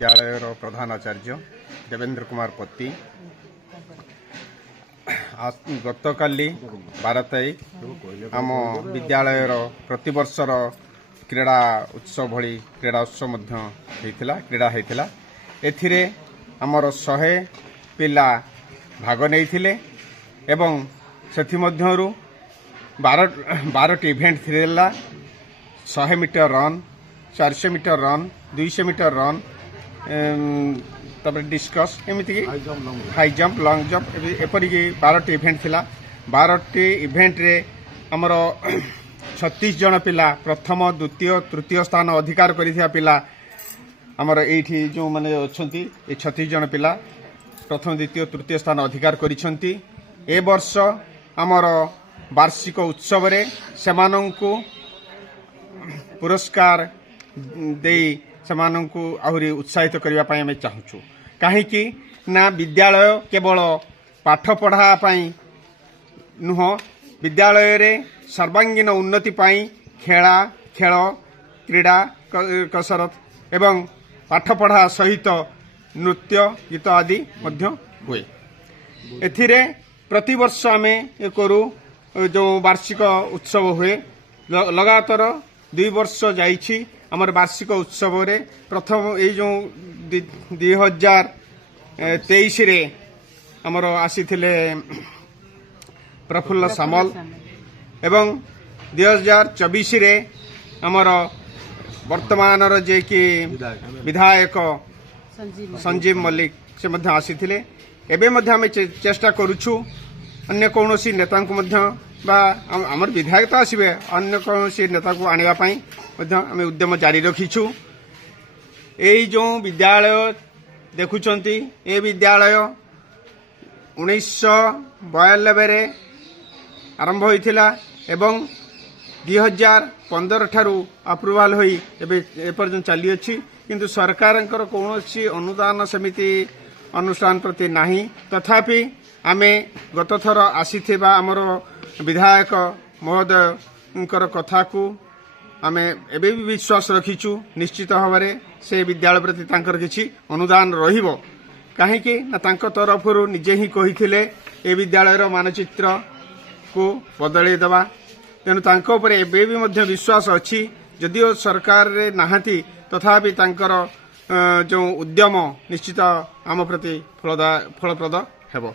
विद्यालय प्रधान आचार्य देवेंद्र कुमार पत्ती गतकाली 12 तारीख आम विद्यालय प्रतिवर्षर क्रीड़ा उत्सव भली क्रीड़ा उत्सव क्रीड़ा होता एथिरे आमर 100 पिला भाग नहीं एवं से 12 इवेंट थिला 100 metre run 400 metre run 200 metre run discus एमती हाई जंप लॉन्ग जंप एपरिक 12 इवेंट थिला 12 इवेंट रे आमर 36 जन पिला प्रथम द्वितीय तृतीय स्थान अधिकार करिथिया पिला आमर एठी जो माने अछंती ए 36 जन पिला प्रथम द्वितीय तृतीय स्थान अधिकार करिसंती। ए वर्ष आमर वार्षिक उत्सव रे सेमानंकु पुरस्कार देई सेमानंकु आहुरी उत्साहित करबा पई हम चाहूछु काहेकि ना विद्यालय केवल पाठ पढ़ा पई नुह विद्यालय रे सर्वांगीन उन्नति पई खेला खेल क्रीड़ा कसरत एवं पाठ पढ़ा सहित नृत्य गीत आदि मध्य हुए। एथिरे प्रति वर्ष आमे करू जो वार्षिक उत्सव हुए लगातार 2 वर्ष जाइछि आमर वार्षिक उत्सव रे प्रथम ए जो 2023 रे आमर आसीथिले प्रफुल्ल सामल एवं 2024 रे आमर वर्तमान जे कि विधायक संजीव मल्लिक से मध्य आसीथिले एबे मध्य आमे चेष्टा करूछु अन्य कोनोसी नेता को मध्य बा आमर विधायक तो आसबे अन्य कोनोसी नेता को आनिबा पई मध्य आमे उद्यम जारी रखिछु। एई जो विद्यालय देखुचंती ए विद्यालय 1992 रे आरंभ होइथिला एवं 2015 ठारू अप्रूवल होई एबे एपर्यंत चली अछि किंतु सरकारंकर कोनोसी अनुदान समिति अनुष्ठान प्रति नाही तथापि आमे गत थर आसीथिबा हमर विधायक महोदयंकर कथा को आमे एबे भी विश्वास रखिछु निश्चित भावरे से विद्यालय प्रति तांकर किछि अनुदान रहिबो काहेकि ना तांक तरफरु निजे ही कहिथिले ए विद्यालयर मानचित्र को बदलै देबा तेनु तांको ऊपर एबे भी मध्य विश्वास अछि जदिओ सरकार रे नाहाती तथापि तांकर जो उद्यम निश्चित आम प्रति फलप्रद हेबो।